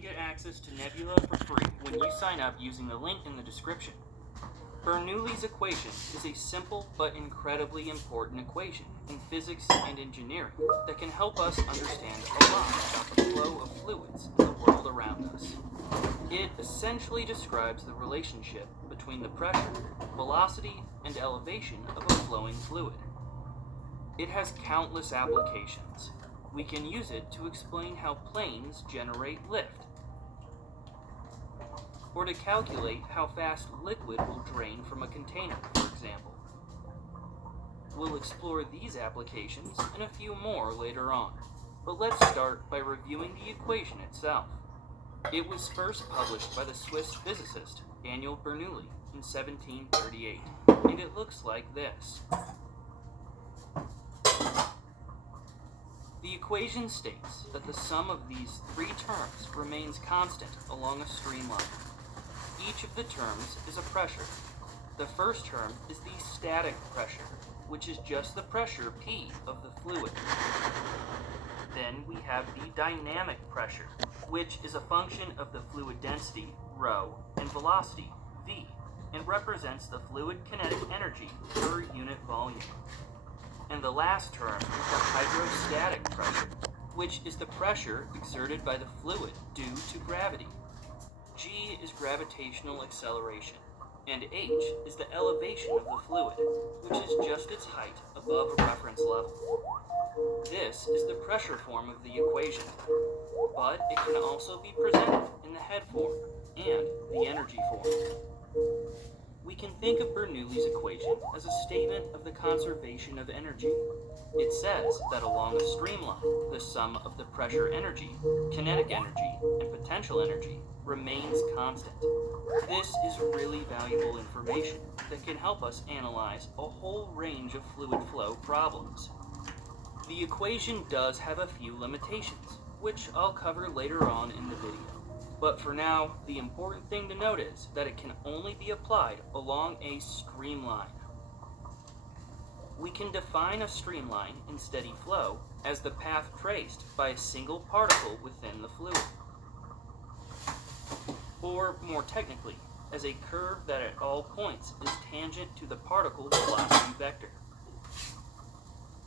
can get access to Nebula for free when you sign up using the link in the description. Bernoulli's equation is a simple but incredibly important equation in physics and engineering that can help us understand a lot about the flow of fluids in the world around us. It essentially describes the relationship between the pressure, velocity, and elevation of a flowing fluid. It has countless applications. We can use it to explain how planes generate lift, or to calculate how fast liquid will drain from a container, for example. We'll explore these applications and a few more later on, but let's start by reviewing the equation itself. It was first published by the Swiss physicist Daniel Bernoulli in 1738, and it looks like this. The equation states that the sum of these three terms remains constant along a streamline. Each of the terms is a pressure. The first term is the static pressure, which is just the pressure P of the fluid. Then we have the dynamic pressure, which is a function of the fluid density, ρ, and velocity, v, and represents the fluid kinetic energy per unit volume. And the last term is the hydrostatic pressure, which is the pressure exerted by the fluid due to gravity. G is gravitational acceleration, and H is the elevation of the fluid, which is just its height above a reference level. This is the pressure form of the equation, but it can also be presented in the head form and the energy form. We can think of Bernoulli's equation as a statement of the conservation of energy. It says that along a streamline, the sum of the pressure energy, kinetic energy, and potential energy remains constant. This is really valuable information that can help us analyze a whole range of fluid flow problems. The equation does have a few limitations, which I'll cover later on in the video. But for now, the important thing to note is that it can only be applied along a streamline. We can define a streamline in steady flow as the path traced by a single particle within the fluid. Or, more technically, as a curve that at all points is tangent to the particle velocity vector.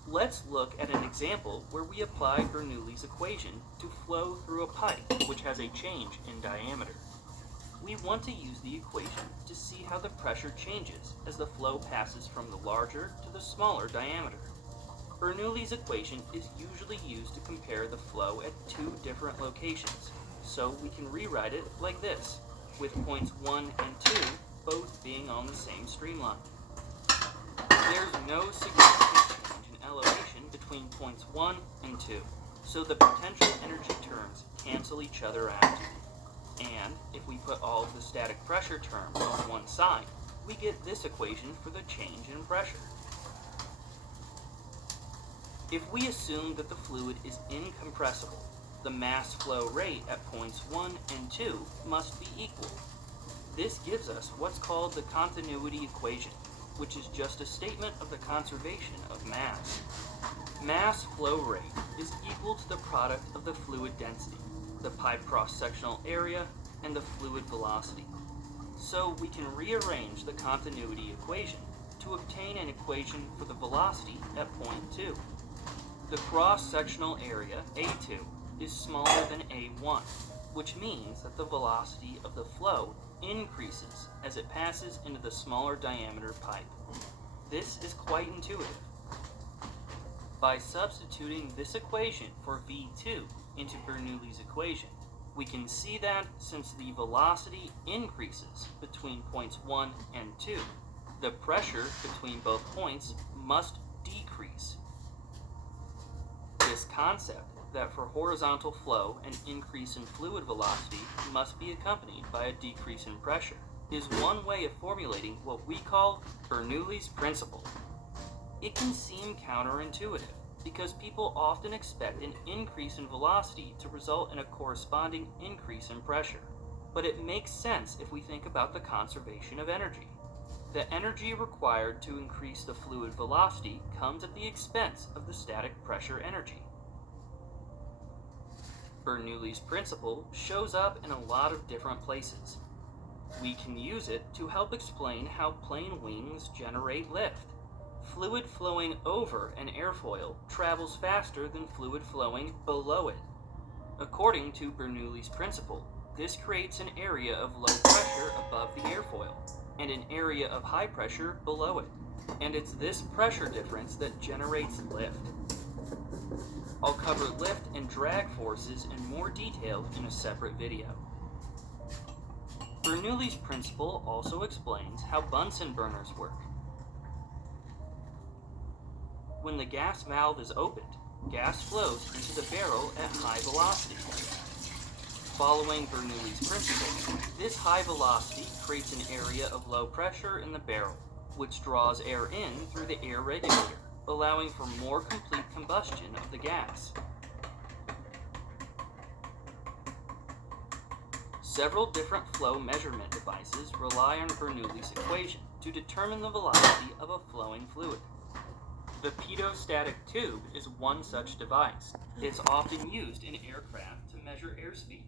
Let's look at an example where we apply Bernoulli's equation to flow through a pipe which has a change in diameter. We want to use the equation to see how the pressure changes as the flow passes from the larger to the smaller diameter. Bernoulli's equation is usually used to compare the flow at two different locations, so we can rewrite it like this, with points 1 and 2 both being on the same streamline. There's no significant change in elevation between points 1 and 2, so the potential energy terms cancel each other out. And if we put all of the static pressure terms on one side, we get this equation for the change in pressure. If we assume that the fluid is incompressible, the mass flow rate at points 1 and 2 must be equal. This gives us what's called the continuity equation, which is just a statement of the conservation of mass. Mass flow rate is equal to the product of the fluid density, the pipe cross-sectional area, and the fluid velocity. So we can rearrange the continuity equation to obtain an equation for the velocity at point 2. The cross-sectional area, A2, is smaller than A1, which means that the velocity of the flow increases as it passes into the smaller diameter pipe. This is quite intuitive. By substituting this equation for V2 into Bernoulli's equation, we can see that since the velocity increases between points 1 and 2, the pressure between both points must decrease. This concept that for horizontal flow an increase in fluid velocity must be accompanied by a decrease in pressure is one way of formulating what we call Bernoulli's principle. It can seem counterintuitive because people often expect an increase in velocity to result in a corresponding increase in pressure. But it makes sense if we think about the conservation of energy. The energy required to increase the fluid velocity comes at the expense of the static pressure energy. Bernoulli's principle shows up in a lot of different places. We can use it to help explain how plane wings generate lift. Fluid flowing over an airfoil travels faster than fluid flowing below it. According to Bernoulli's principle, this creates an area of low pressure above the airfoil and an area of high pressure below it. And it's this pressure difference that generates lift. I'll cover lift and drag forces in more detail in a separate video. Bernoulli's principle also explains how Bunsen burners work. When the gas valve is opened, gas flows into the barrel at high velocity. Following Bernoulli's principle, this high velocity creates an area of low pressure in the barrel, which draws air in through the air regulator, allowing for more complete combustion of the gas. Several different flow measurement devices rely on Bernoulli's equation to determine the velocity of a flowing fluid. The pedostatic tube is one such device. It's often used in aircraft to measure airspeed.